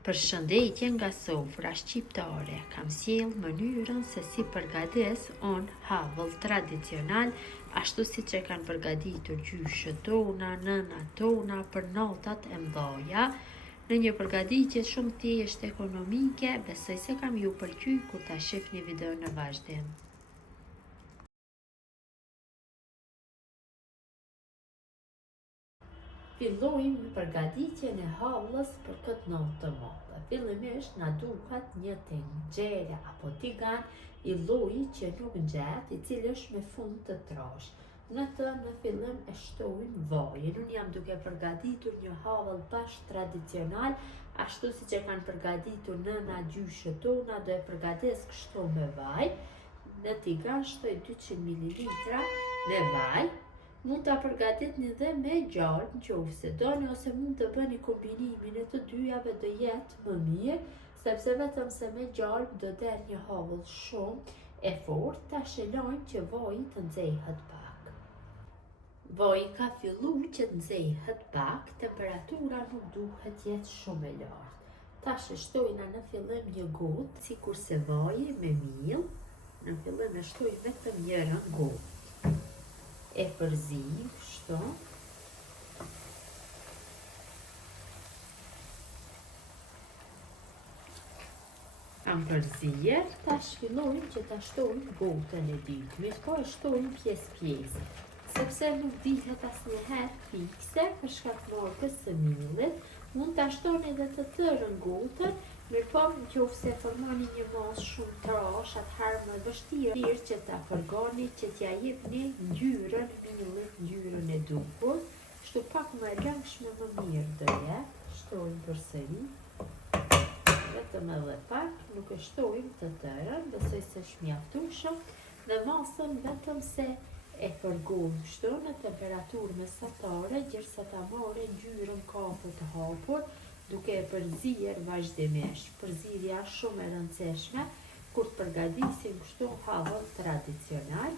Përshëndetje nga sofra shqiptare, kam sjell mënyrën se si përgatis unë havëll tradicional, ashtu si që kanë përgatitur gjyshët tona, nënat tona për natat e mdhaja, në një përgatitje shumë thjesht ekonomike. Besoj se kam ju pëlqy kur ta shihni video në vazhdim. Fillojmë në përgatitjen e havlës për këtë natë të madhe. Fillimisht na duhet një tenxhere apo tigan i llojit që nuk ngjet, i cili është me fund të trashë. Në fillim e shtojmë vajin. Unë jam duke përgatitur një havëll bashkë tradicional, ashtu si që kanë përgatitur nëna gjyshët tona, do e përgatis kështu me vaj. Në tigan shtoj 200 ml me vaj. Mund ta përgatitni dhe me gjalp nëse doni, ose mund të bëni kombinimin e të dyjave, do jetë më mirë, sepse vetëm se me gjalp do del një havëll shumë e fortë. Tash e lajmë që vaji të nxehet pak. Vaji ka fillu që të nxehet pak, temperatura nuk duhet jetë shumë e lartë. Tash e shtojna në fillim një gotë, sikurse vaji me miell. Në fillim e shtoj vetëm njërën gotë. E përzim kështu. Kam përzier, tash fillojmë që ta shtojmë gotën e dytë. Po e shtojmë pjesë, sepse nuk dihet asnjëherë fikse për shkak të markës së miellit. Mund ta shtoni edhe të tërën gotën, mirëpo nëse formoni një masë shumë trash, atëherë më vështirë që ta përgani, që t'ja jepni ngjyrën miellit, ngjyrën e duhur. Kështu pak më e lëngshme më mirë do jetë. Shtojmë përsëri. Vetëm edhe pak, nuk e shtojmë të tërën, besoj se është mjaftueshëm. Dhe masën vetëm se e përgojmë kështu në temperaturë mesatare, gjithsa ta marrë ngjyrën kafe të hapur, duke e përzier vazhdimisht. Përzierja është shumë e rëndësishme kur të përgatisim kështu havëll tradicional.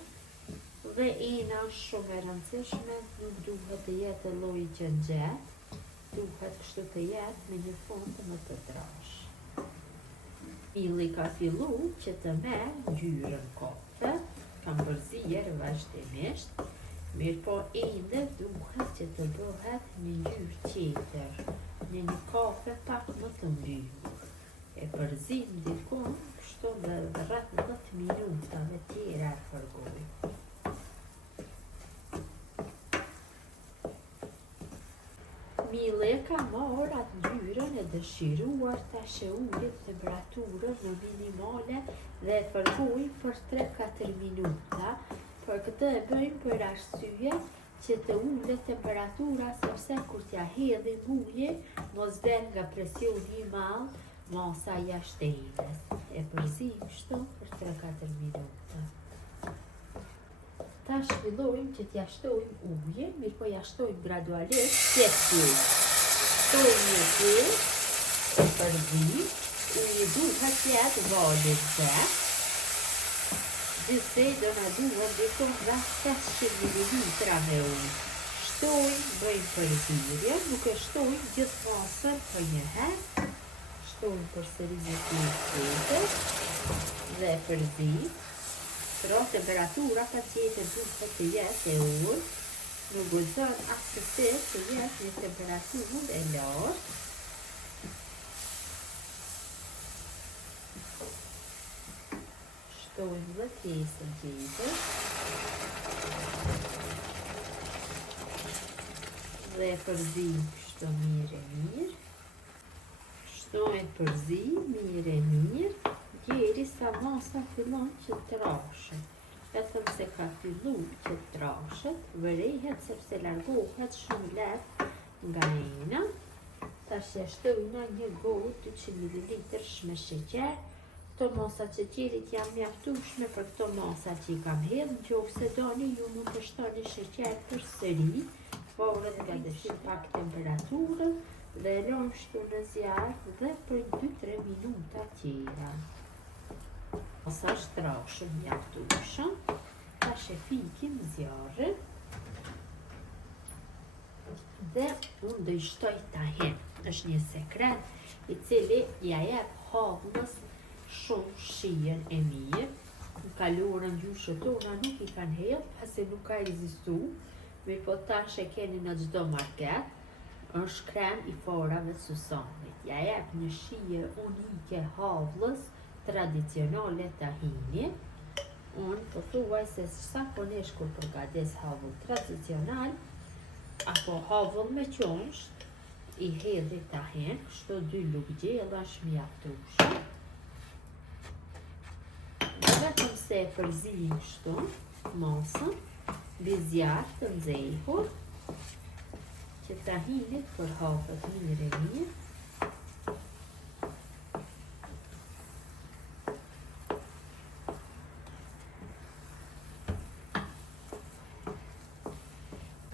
Dhe ina është shumë e rëndësishme, nuk duhet të jetë lloji që ngjet, duhet kështu të jetë me një fund më të trashë. Mielli ka fillu që të merr ngjyrën kafe, kam përzier vazhdimisht, mirëpo ende duhet që të bëhet një ngjyrë tjetër, në një kafe pak më të mbyllur. E përzim dikon kështu dhe rreth 10 minuta me tjera e përgoj. Mielli e ka marrë atë ngjyrën e dëshiruar, tash e ullet temperaturën në minimale dhe e përgoj për 3-4 minuta. Por këtë e bëjmë për arsye që të ullet temperatura, sepse kur t'ja hedhim ujin, mos del nga presioni i madh masa jashtë enës. E përzim kështu për 3-4 minuta. Tash fillojmë që t'ja shtojmë ujin, mirëpo ja shtojmë gradualisht pjesë. Shtojmë një pjesë, e përzim, uji duhet të jetë valur vet. Gjithsej do na duhet dikon rreth 500 ml me ujë. Shtojmë, bëjmë përzierjen, nuk e shtojmë gjithë masën për një herë. Shtojmë përsëri një pjesë tjetër dhe përzim. Pra temperatura patjetër duhet të jetë e ulët, nuk guxon asnjë të jetë një temperaturë e lartë. Shtojmë dhe pjesën tjetër dhe përzim kështu mirë. Shtojmë përzim mirë, derisa masa fillon që të trashet. Vetëm se ka fillu që të trashet, vërehet sepse largohet shumë lehtë nga ena. Tash ja shtojna një gotë 200 ml me sheqer. Këto masa të sheqerit janë mjaftueshme për këto masa që i kam hedhur. Nëse doni, ju mund të shtoni sheqer përsëri, varet nga dëshirë pak temperaturën, dhe e lëm shtu në zjarr dhe për 2-3 minuta tjera. Masa është trashë mjaftueshëm. Tash e fikim zjarrin dhe unë do i shtoj tahin. është një sekret I cili ja jep havlës shumë shijen e mirë. Në kaluarën gjyshet tona nuk I kanë hedhë, pasi nuk ka ekzistu, mirë po tash e keni në çdo market, është krem I forave Susanit. Ja jep një shije unike havlës tradicionale tahini. Unë po thuaj se zakonisht kur përgatis havull tradicional apo havull me qumsht, I hedhi tahin, kështu 2 lugë gjella është mjaftueshëm. Vetëm se e përzijim kështu masën, mbi zjarr të nxehur, që tahinit përhapet mirë e mirë.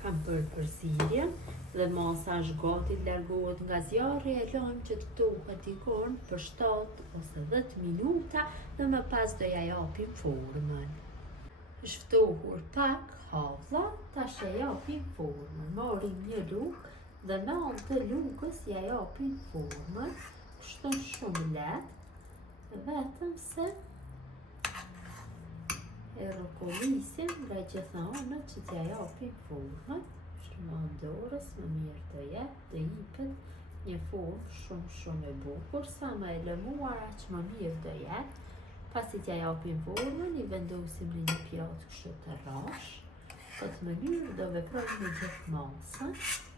Kam përzirjen dhe masa është gati të largohet nga zjarri, e lëm që të ftohet dikon për 7 ose 10 minuta dhe më pas do ja japim formën. Është ftohur pak havlla, tash ja japim formën. Marrim një lugë dhe me anë të lugës ja japim formën. Kështu shumë lehtë, vetëm se e rrokollisim nga gjitha anët që t'ja japim formën. Me dorës më mirë të jep, të jipet një formë shumë e bukur, sa më e lëmuar aq më mirë të jep. Pasi t'ja japim formën, I vendosim në një pjatë kështu të rrash. Në këtë mënyrë do veprojmë me gjithë masën,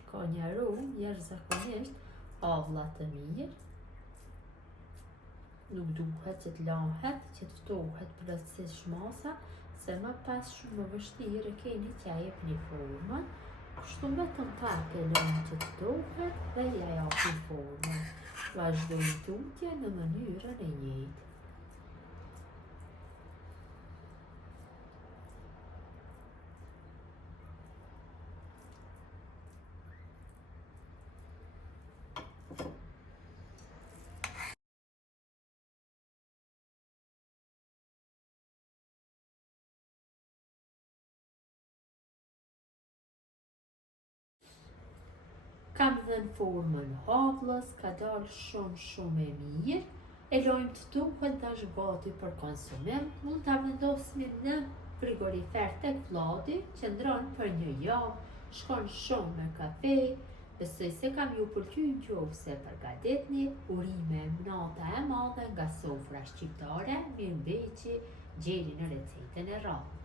ka një aromë jashtëzakonisht havlla të mirë. Nuk duhet që të lahet, që të ftohet plotësisht masa, se më pas shumë më vështirë e keni t'ja jepni formën. Kështu vetëm pak e lëmë që të ftohet dhe ja japim formën. Vazhdojmë tutje në mënyrën e njëjtë. Kam dhënë formën havlës, ka dalë shumë e mirë. E lojmë të ftohet dhe është gati për konsumim. Mund ta vendosni në frigorifer tek vlladi, qëndron për një javë, shkon shumë me kafe. Besoj se kam ju pëlqyer nëse përgatitni. Urime nata e madhe nga sofra shqiptare. Mirëmbëjtje, gjeni në recetën e radhës.